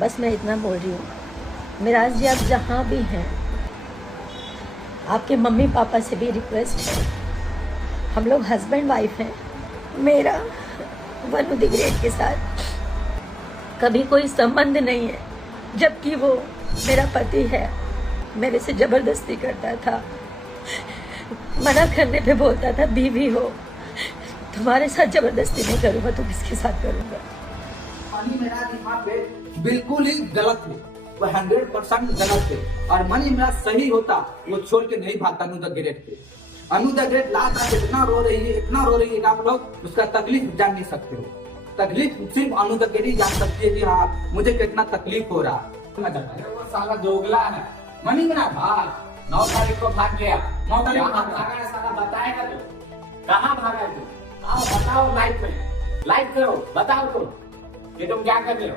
बस मैं इतना बोल रही हूँ, मिराज जी आप जहाँ भी हैं, आपके मम्मी पापा से भी रिक्वेस्ट है, हम लोग हस्बैंड वाइफ हैं। मेरा वनु द ग्रेट के साथ कभी कोई संबंध नहीं है, जबकि वो मेरा पति है। मेरे से ज़बरदस्ती करता था, मना करने पे बोलता था बीवी हो, तुम्हारे साथ ज़बरदस्ती नहीं करूँगा तो किसके साथ करूँगा। मनी मेराज यहाँ पे बिल्कुल ही गलत है, वो 100% गलत है। और मनी मेराज सही होता वो छोड़ के नहीं भागता अनु द ग्रेट पे। अनु द ग्रेट लात इतना रो रही है, इतना रो रही है कि आप लोग उसका तकलीफ जान नहीं सकते हो। तकलीफ सिर्फ अनु द ग्रेट ही जान सकती है कि हाँ मुझे कितना तकलीफ हो रहा है। वो साला दोगला है। मनी मेराज भाग 9 तारीख को भाग गया। 9 तारीख को कहाँ भागा? भागा है साला, बताएगा तू कहाँ भागा है तू? आओ बताओ, लाइव में लाइव करो, बताओ तुम कि तुम क्या कर रहे हो।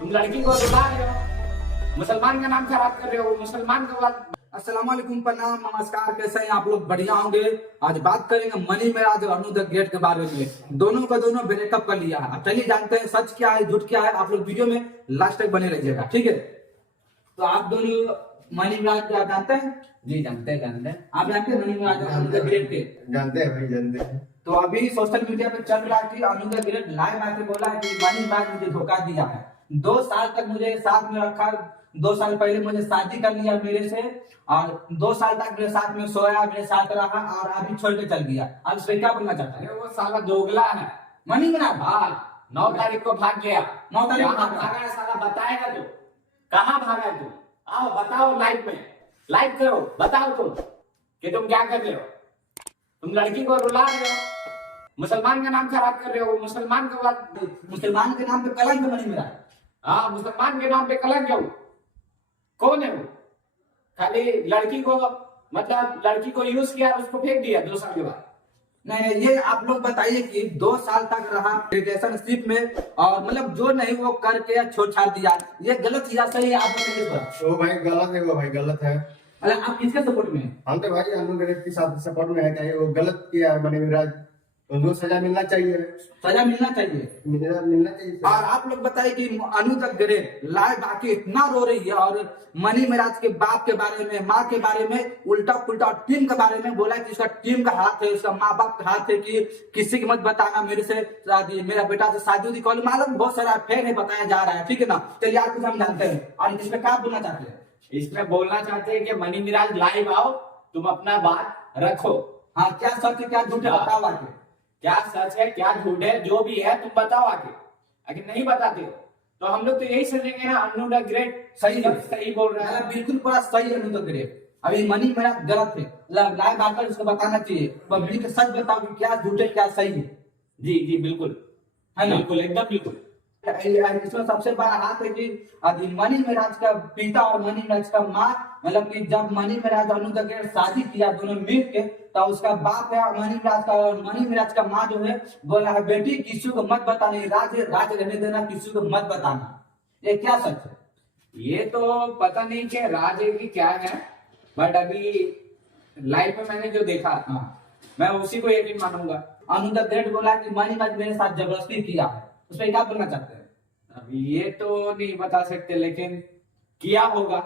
तुम लड़की को रुला रहे हो, मुसलमान का नाम खराब कर रहे हो, मुसलमान का बात। अस्सलाम वालेकुम, प्रणाम, नमस्कार। कैसे हैं आप लोग? बढ़िया होंगे। आज बात करेंगे मनी मेराज और अनु द ग्रेट के बारे में। दोनों का दोनों ब्रेकअप कर लिया है। चलिए जानते हैं सच क्या है झूठ क्या है। आप लोग वीडियो में लास्ट तक बने रहिएगा, ठीक है? तो आप दोनों मनी मेराज क्या जानते हैं? जी जानते हैं। आप जानते हैं मनी मेराज और अनु द ग्रेट के? जानते हैं भाई, जानते हैं। तो अभी सोशल मीडिया पे चल रहा है कि अनु द ग्रेट लाइव आके बोला है कि मनी मेराज मुझे धोखा दिया है, 2 साल तक मुझे साथ में रखा, 2 साल पहले मुझे शादी कर लिया मेरे से, और 2 साल तक मेरे साथ में सोया, मेरे साथ रहा, और अभी छोड़ के चल गया। अब इस पे क्या बोलना चाहता है? वो साला दोगला है। मनी मेराज भाग 9 तारीख को भाग गया। 9 तारीख को कहाँ भागा? भागा है साला, बताएगा तू कहाँ भागा है तू? आओ बताओ, लाइव में लाइव करो, बताओ तुम कि तुम क्या कर रहे हो। तुम लड़की को रुला रहे हो, मुसलमान का नाम खराब कर रहे हो, मुसलमान का बात। मुसलमान के नाम पे कलंक है मनी मेराज। हाँ, मुसलमान के नाम पे कलंक है वो। कौन है वो? खाली लड़की को, मतलब लड़की को यूज किया और उसको फेंक दिया 2 साल के बाद। नहीं, ये आप लोग बताइए कि 2 साल तक रहा रिलेशनशिप में, और मतलब जो नहीं वो करके छोड़ छाड़ दिया, ये गलत या सही है? आप बताइए इस पर। वो भाई गलत है, वो भाई गलत है। मतलब आप किसके सपोर्ट में हैं? हम तो भाई अनु ग्रेट के साथ सपोर्ट में है। चाहिए वो गलत किया है मनी मिराज, उनको सजा मिलना चाहिए, सजा मिलना चाहिए। मिलना चाहिए सजा। और आप लोग बताइए कि अनु द ग्रेट लाइव आके इतना रो रही है, और मनी मेराज के बाप के बारे में, माँ के बारे में उल्टा पुल्टा, और टीम के बारे में बोला कि उसका टीम का हाथ है, उसका माँ बाप का हाथ है, कि किसी की मत बताना मेरे से शादी, मेरा बेटा से शादी कॉल मालूम बहुत सारा फेर है, बताया जा रहा है, ठीक है ना? चलिए आप कुछ हम जानते हैं, और इसमें क्या बोलना चाहते हैं? इसमें बोलना चाहते हैं कि मनी मिराज लाइव आओ, तुम अपना बात रखो। हाँ, क्या सच है क्या झूठ है, बताओ आके। क्या सच है क्या झूठ है, जो भी है तुम बताओ आके। अगर नहीं बताते हो तो हम लोग तो यही समझेंगे ना अनु द ग्रेट सही है, सही बोल रहा है। बिल्कुल पूरा सही है अनु द ग्रेट। अभी मनी मेराज गलत है, लाइव आकर उसको बताना चाहिए, पब्लिक सच बताओ कि क्या झूठ है क्या सही है। जी जी बिल्कुल, है ना? बिल्कुल एकदम बिल्कुल। इसमें सबसे बड़ा हाथ है कि मनी मेराज का पिता और मनी मेराज का माँ, मतलब कि जब मनी मेराज और अनु द ग्रेट शादी किया दोनों मिल के, तो उसका बाप है मनी मेराज का, और मनी मेराज का माँ जो है बोला है बेटी किसी को मत बताना, राज राज रहने देना, किसी को मत बताना। ये क्या सच है? ये तो पता नहीं कि राज है कि क्या है, बट अभी लाइफ में मैंने जो देखा, हाँ, मैं उसी को यकीन मानूंगा। अनु द ग्रेट बोला कि मनी मेराज मेरे साथ जबरदस्ती किया है, उस पर क्या बोलना चाहते हैं? अभी ये तो नहीं बता सकते, लेकिन किया होगा,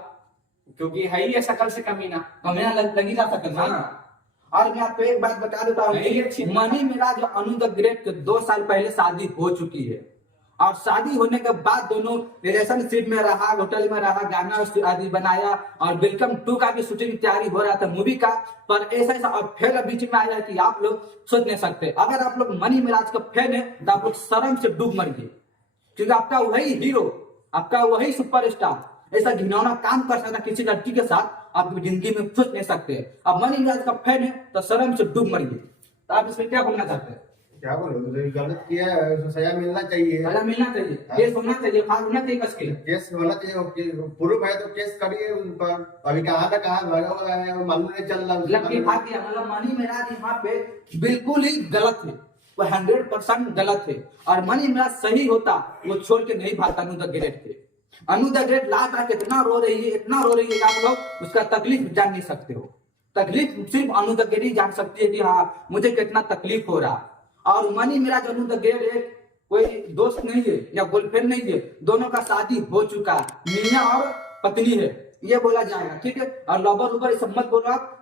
क्योंकि है ही ये शकल से कमीना। कमियां लगी जा सकता है। हाँ। और मैं आपको एक बात बता देता हूँ, नहीं, अच्छी बात। मनी मेराज और अनु द ग्रेट के 2 साल पहले शादी हो चुकी है, और शादी होने के बाद दोनों रिलेशनशिप में रहा, होटल में रहा, गाना आदि बनाया, और वेलकम 2 का भी शूटिंग तैयारी हो रहा था मूवी का। पर ऐसा और फिर बीच में आया कि आप लोग सोच नहीं सकते, अगर आप लोग मनी मेराज का फैन है तो आप लोग शर्म से डूब मरिए, क्योंकि आपका वही हीरो, आपका वही सुपरस्टार ऐसा घिनौना काम कर सकता किसी लड़की के साथ, आप जिंदगी में सोच नहीं सकते। अब मनी मेराज का फैन है तो शर्म से डूब मरिए। तो आप इसमें क्या बोलना चाहते हैं? क्या बोलो, गलत किया है, उसको सजा मिलना चाहिए। सजा मिलना चाहिए, केस होना चाहिए, फाड़ होना चाहिए कसके। केस होना चाहिए, प्रूफ है तो केस करिए उन पर। अभी कहाँ ना कहाँ भगा हुआ है, वो मालूम नहीं चल लड़की रहा। भाग गया, मतलब मनी मेराज यहाँ पे बिल्कुल ही गलत है, वो 100% गलत है। और मनी मेराज सही होता वो छोड़ के नहीं भागता अनु द ग्रेट के। अनु द ग्रेट लात आके इतना रो रही है, इतना रो रही है कि आप लोग उसका तकलीफ जान नहीं सकते हो। तकलीफ सिर्फ अनु द ग्रेट ही जान सकती है कि हाँ मुझे कितना तकलीफ हो रहा। और money Meraj Anu the great कोई दोस्त नहीं है या गर्लफ्रेंड नहीं है, दोनों का शादी हो चुका है, मियां और पत्नी है, ये बोला जाएगा, ठीक है। और लवर उबर ये सब मत बोलो आप।